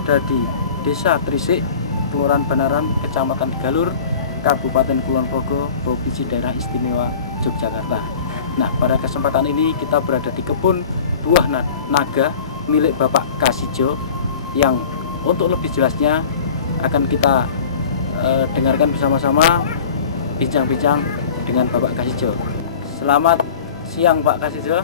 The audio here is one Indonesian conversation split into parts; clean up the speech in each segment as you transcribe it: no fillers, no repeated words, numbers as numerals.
berada di Desa Trisik, Kelurahan Banaran, Kecamatan Galur, Kabupaten Kulon Progo, Provinsi Daerah Istimewa Yogyakarta. Nah, pada kesempatan ini kita berada di kebun buah naga milik Bapak Kasijo, yang untuk lebih jelasnya akan kita dengarkan bersama-sama bincang-bincang dengan Bapak Kasijo. Selamat siang Pak Kasijo.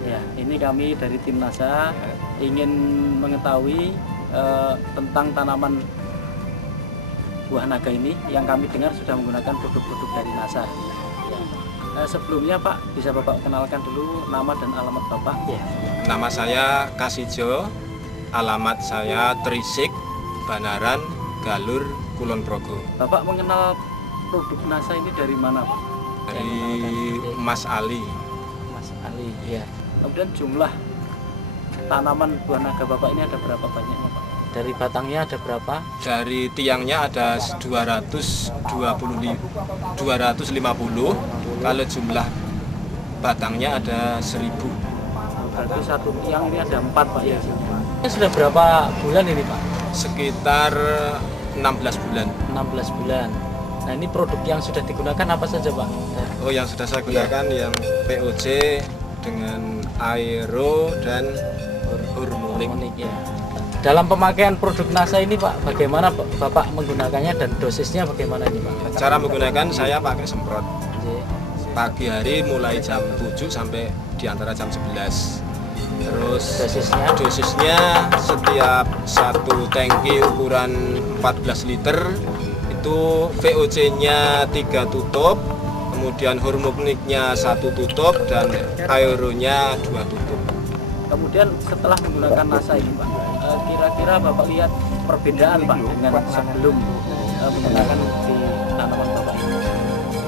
Ya, ini kami dari tim NASA ingin mengetahui tentang tanaman buah naga ini yang kami dengar sudah menggunakan produk-produk dari NASA. Ya. Sebelumnya Pak, bisa Bapak kenalkan dulu nama dan alamat Bapak? Ya. Nama saya Kasijo, alamat saya Trisik, Banaran, Galur, Kulon Progo. Bapak mengenal produk NASA ini dari mana Pak? Dari Mas Ali. Mas Ali, ya. Kemudian jumlah tanaman buah naga Bapak ini ada berapa banyaknya Pak? Dari batangnya ada berapa? Dari tiangnya ada 250. Kalau jumlah batangnya ada 1000. Berarti satu tiang ini ada 4 Pak ya? Ini sudah berapa bulan ini Pak? Sekitar 16 bulan. 16 bulan. Nah, ini produk yang sudah digunakan apa saja Pak? Oh, yang sudah saya gunakan yang POC dengan aero dan hormonik. Ya. Dalam pemakaian produk NASA ini Pak, bagaimana Bapak menggunakannya dan dosisnya bagaimana ini Pak? Cara menggunakan saya pakai semprot. Oke. Pagi hari mulai jam 7 sampai di antara jam 11. Terus dosisnya setiap satu tangki ukuran 14 liter itu VOC-nya 3 tutup, kemudian hormoniknya 1 tutup dan aeronya 2 tutup. Kemudian setelah menggunakan NASA ini Pak, kira-kira Bapak lihat perbedaan Pak dengan sebelum menggunakan di tanaman Bapak ini?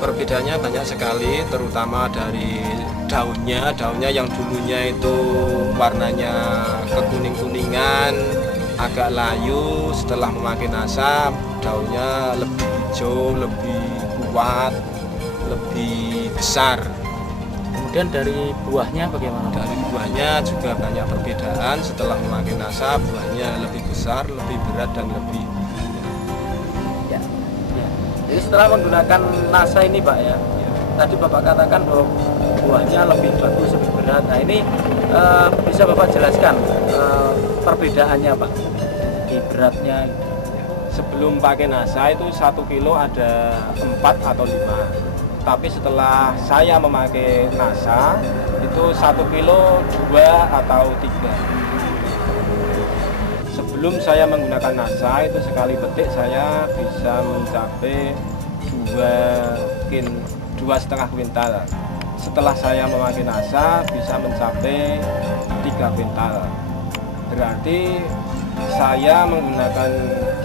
Perbedaannya banyak sekali, terutama dari daunnya yang dulunya itu warnanya kekuning-kuningan, agak layu. Setelah memakai NASA, daunnya lebih hijau, lebih kuat, lebih besar. Kemudian dari buahnya bagaimana? Dari buahnya juga banyak perbedaan. Setelah memakai NASA, buahnya lebih besar, lebih berat dan lebih. Ya. Jadi setelah menggunakan NASA ini Pak ya, tadi Bapak katakan bahwa buahnya lebih bagus, lebih berat. Nah ini bisa Bapak jelaskan perbedaannya Pak di beratnya? Sebelum pakai NASA itu 1 kilo ada 4 atau 5. Tapi setelah saya memakai NASA itu 1 kilo 2 atau 3. Sebelum saya menggunakan NASA itu sekali petik saya bisa mencapai 2,5 kuintal. Setelah saya memakai NASA bisa mencapai 3 kuintal. Berarti saya menggunakan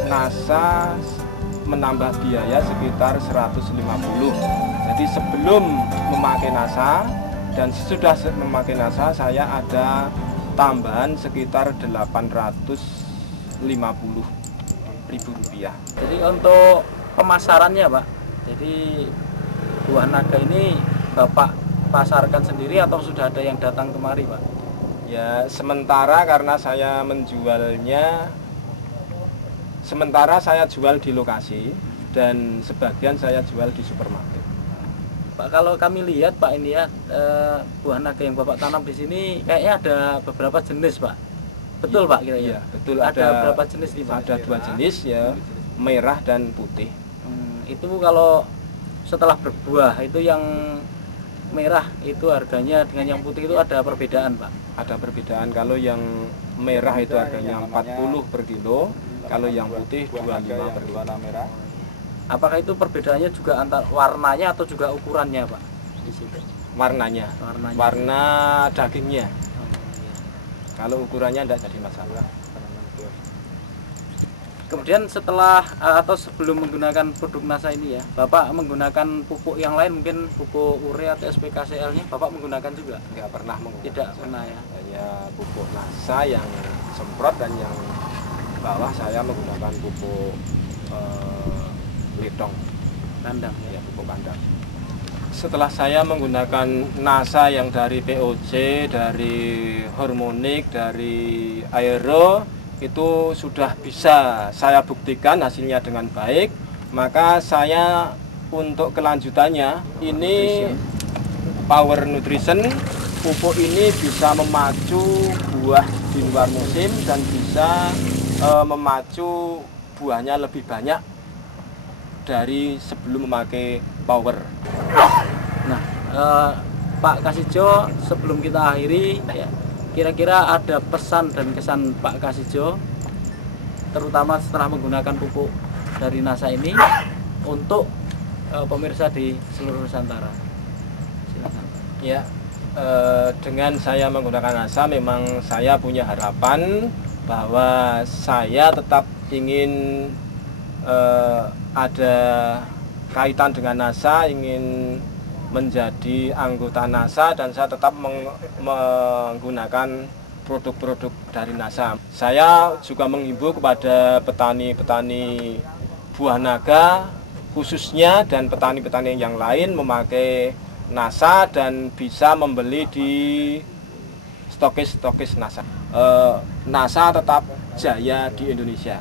NASA menambah biaya sekitar 150. Jadi sebelum memakai NASA dan sesudah memakai NASA saya ada tambahan sekitar 850.000 rupiah. Jadi untuk pemasarannya Pak, jadi buah naga ini Bapak pasarkan sendiri atau sudah ada yang datang kemari Pak? Ya, sementara karena saya menjualnya, sementara saya jual di lokasi dan sebagian saya jual di supermarket. Pak, kalau kami lihat Pak ini ya, buah naga yang Bapak tanam di sini kayaknya ada beberapa jenis Pak. Betul Pak kira-kira? Iya, betul. Ada berapa jenis nih Pak? Ada 2 jenis ya, merah dan putih. Itu kalau setelah berbuah itu yang merah itu harganya dengan yang putih itu ada perbedaan Pak? Ada perbedaan, kalau yang merah itu harganya 40 per kilo, kalau yang putih 25 per kilo. Apakah itu perbedaannya juga antara warnanya atau juga ukurannya Pak? Di situ. Warnanya. Warna dagingnya. Kalau ukurannya tidak jadi masalah. Kemudian setelah atau sebelum menggunakan produk NASA ini ya, Bapak menggunakan pupuk yang lain, mungkin pupuk urea atau SPKCL-nya Bapak menggunakan juga? Nggak pernah menggunakan. Tidak pernah ya. Hanya pupuk NASA yang semprot, dan yang bawah saya menggunakan pupuk litong kandang ya, pupuk kandang. Setelah saya menggunakan NASA yang dari POC, dari hormonik, dari aero, itu sudah bisa saya buktikan hasilnya dengan baik, maka saya untuk kelanjutannya ini Power Nutrition. Pupuk ini bisa memacu buah di luar musim dan bisa memacu buahnya lebih banyak dari sebelum memakai Power. Nah, Pak Kasijo, sebelum kita akhiri, ya, kira-kira ada pesan dan kesan Pak Kasijo, terutama setelah menggunakan pupuk dari NASA ini untuk pemirsa di seluruh Nusantara. Silakan. Ya, dengan saya menggunakan NASA, memang saya punya harapan bahwa saya tetap ingin ada kaitan dengan NASA, ingin menjadi anggota NASA, dan saya tetap menggunakan produk-produk dari NASA. Saya juga menghimbau kepada petani-petani buah naga khususnya dan petani-petani yang lain memakai NASA dan bisa membeli di stokis-stokis NASA. NASA tetap jaya di Indonesia.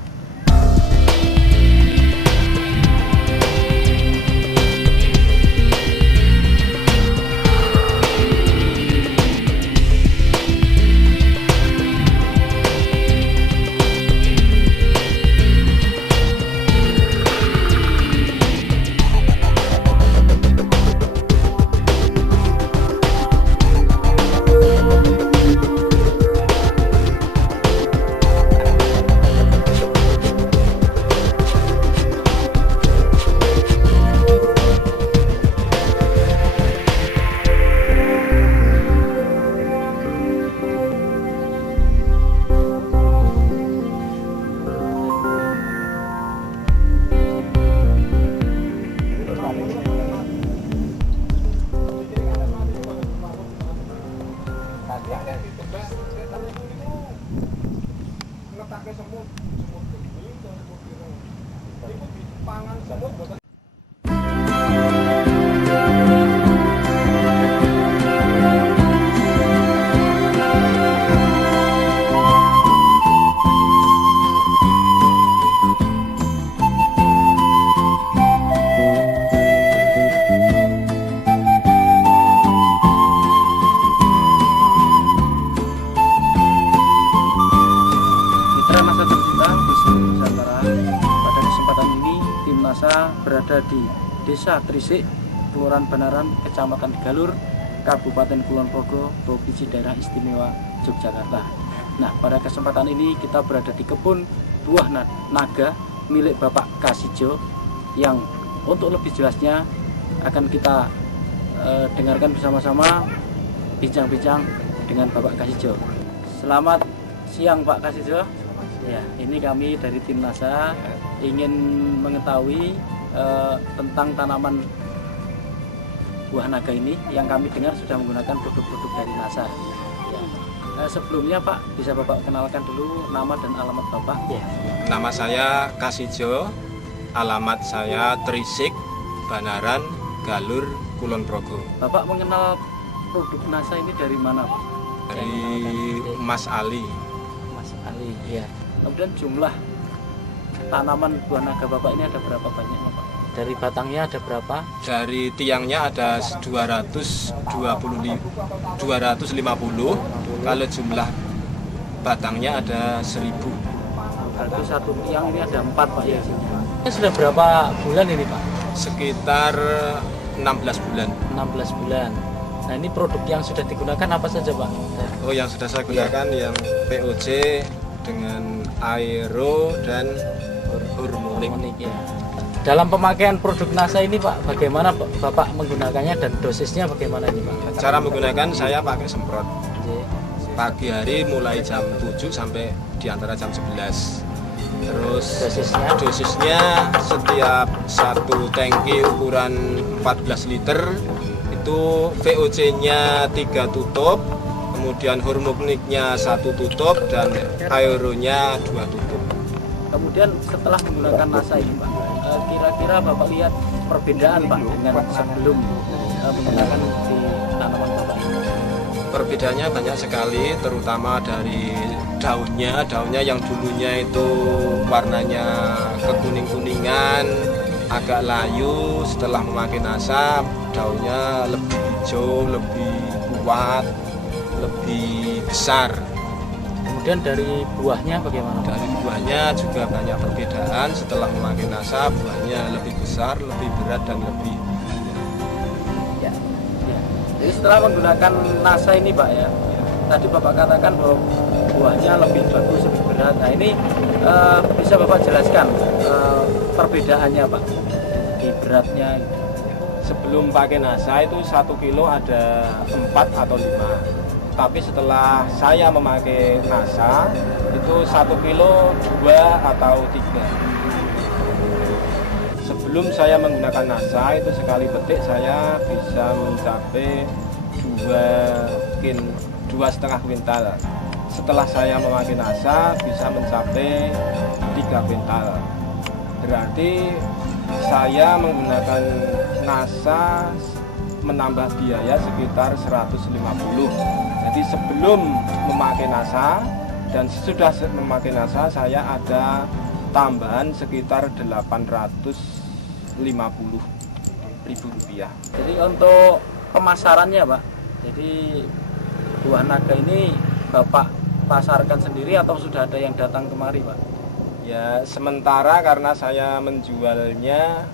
Berada di Desa Trisik, Kelurahan Banaran, Kecamatan Galur, Kabupaten Kulon Progo, Provinsi Daerah Istimewa Yogyakarta. Nah, pada kesempatan ini kita berada di kebun buah naga milik Bapak Kasijo, yang untuk lebih jelasnya akan kita dengarkan bersama-sama bincang-bincang dengan Bapak Kasijo. Selamat siang Pak Kasijo. Ya, ini kami dari tim NASA ingin mengetahui tentang tanaman buah naga ini yang kami dengar sudah menggunakan produk-produk dari NASA. Ya. Sebelumnya Pak, bisa Bapak kenalkan dulu nama dan alamat Bapak? Ya. Nama saya Kasijo, alamat saya Trisik, Banaran, Galur, Kulon Progo. Bapak mengenal produk NASA ini dari mana Pak? Dari Mas Ali. Mas Ali, ya. Kemudian jumlah tanaman buah naga Bapak ini ada berapa banyaknya Pak? Dari batangnya ada berapa? Dari tiangnya ada 250. Kalau jumlah batangnya ada 1000. Berarti satu tiang ini ada 4 Pak ya? Ini sudah berapa bulan ini Pak? Sekitar 16 bulan. 16 bulan. Nah, ini produk yang sudah digunakan apa saja Pak? Oh, yang sudah saya gunakan yang POC dengan Aero dan Hormonik. Ya. Dalam pemakaian produk NASA ini Pak, bagaimana Bapak menggunakannya dan dosisnya bagaimana ini Pak? Cara menggunakan saya pakai semprot. Pagi hari mulai jam 7 sampai di antara jam 11. Terus dosisnya setiap satu tangki ukuran 14 liter itu VOC-nya 3 tutup, kemudian hormoniknya 1 tutup dan aeronya 2 tutup. Kemudian setelah menggunakan NASA ini Pak, kira-kira Bapak lihat perbedaan Pak dengan sebelum menggunakan di tanaman Bapak ini? Perbedaannya banyak sekali, terutama dari daunnya yang dulunya itu warnanya kekuning-kuningan, agak layu. Setelah memakai NASA, daunnya lebih hijau, lebih kuat, lebih besar. Kemudian dari buahnya bagaimana? Dari buahnya juga banyak perbedaan. Setelah memakai NASA, buahnya lebih besar, lebih berat, dan lebih ya. Jadi setelah menggunakan NASA ini Pak ya, tadi Bapak katakan bahwa buahnya lebih bagus, lebih berat. Nah ini bisa Bapak jelaskan perbedaannya Pak di beratnya. Sebelum pakai NASA itu 1 kilo ada 4 atau 5. Tapi setelah saya memakai NASA itu 1 kilo 2 atau 3. Sebelum saya menggunakan NASA itu sekali petik saya bisa mencapai 2,5 kuintal. Setelah saya memakai NASA bisa mencapai 3 kuintal. Berarti saya menggunakan NASA menambah biaya sekitar 150. Jadi sebelum memakai NASA dan sesudah memakai NASA saya ada tambahan sekitar 850.000 rupiah. Jadi untuk pemasarannya Pak, jadi buah naga ini Bapak pasarkan sendiri atau sudah ada yang datang kemari Pak? Ya sementara karena saya menjualnya,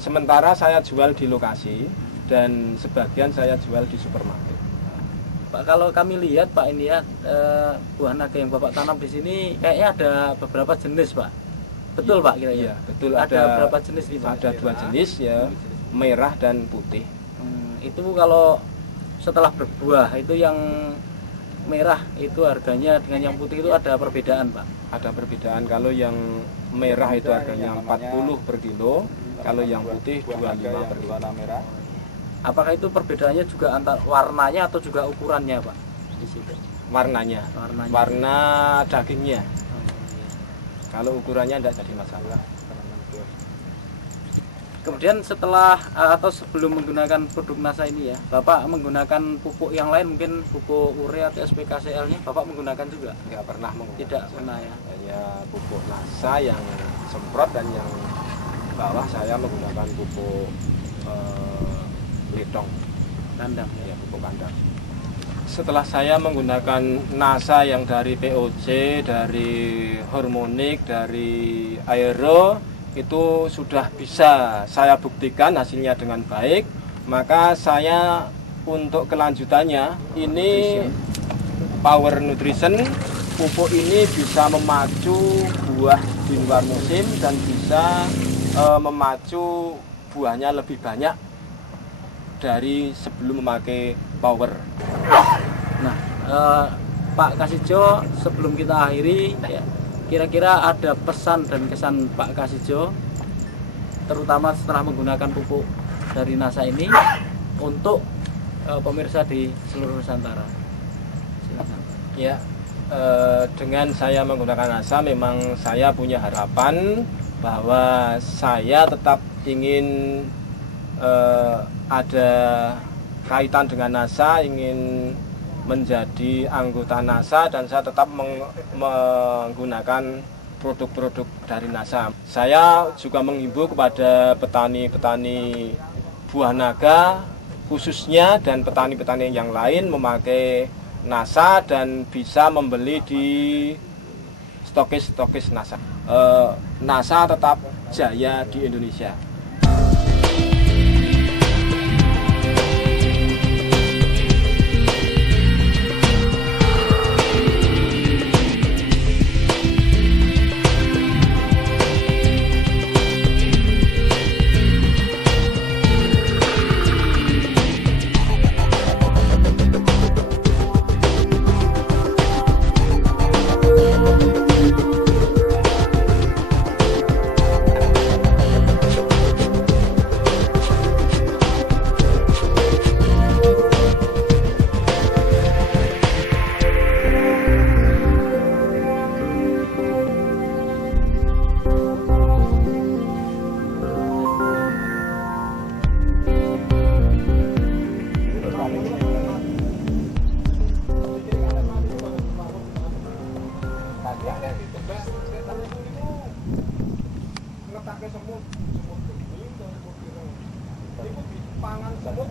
sementara saya jual di lokasi dan sebagian saya jual di supermarket. Pak, kalau kami lihat Pak ini ya buah naga yang Bapak tanam di sini kayaknya ada beberapa jenis Pak. Betul Pak kira-kira? Iya, betul. Ada berapa jenis gitu? Ada 2 jenis ya, merah dan putih. Itu kalau setelah berbuah itu yang merah itu harganya dengan yang putih itu ada perbedaan Pak? Ada perbedaan. Kalau yang merah itu harganya 40 per kilo, kalau yang putih 25 per kilo. Apakah itu perbedaannya juga antar warnanya atau juga ukurannya Pak? Di situ. Warnanya. Warna dagingnya. Kalau ukurannya tidak jadi masalah. Kemudian setelah atau sebelum menggunakan produk NASA ini ya, Bapak menggunakan pupuk yang lain, mungkin pupuk urea atau SPKCL-nya Bapak menggunakan juga? Tidak pernah menggunakan. Tidak pernah ya. Hanya pupuk NASA yang semprot, dan yang bawah saya menggunakan pupuk letong Kandang ya, pupuk kandang. Setelah saya menggunakan NASA yang dari POC, dari Hormonik, dari Aero, itu sudah bisa saya buktikan hasilnya dengan baik. Maka saya untuk kelanjutannya ini Power Nutrition, pupuk ini bisa memacu buah di luar musim dan bisa memacu buahnya lebih banyak dari sebelum memakai Power. Nah, Pak Kasijo, sebelum kita akhiri, ya, kira-kira ada pesan dan kesan Pak Kasijo, terutama setelah menggunakan pupuk dari NASA ini untuk pemirsa di seluruh Nusantara. Silakan. Ya, dengan saya menggunakan NASA, memang saya punya harapan bahwa saya tetap ingin ada kaitan dengan NASA, ingin menjadi anggota NASA, dan saya tetap menggunakan produk-produk dari NASA. Saya juga menghimbau kepada petani-petani buah naga khususnya dan petani-petani yang lain memakai NASA dan bisa membeli di stokis-stokis NASA. NASA tetap jaya di Indonesia. Ngetake semut, semut ini, semut ini. Iku dipangan semut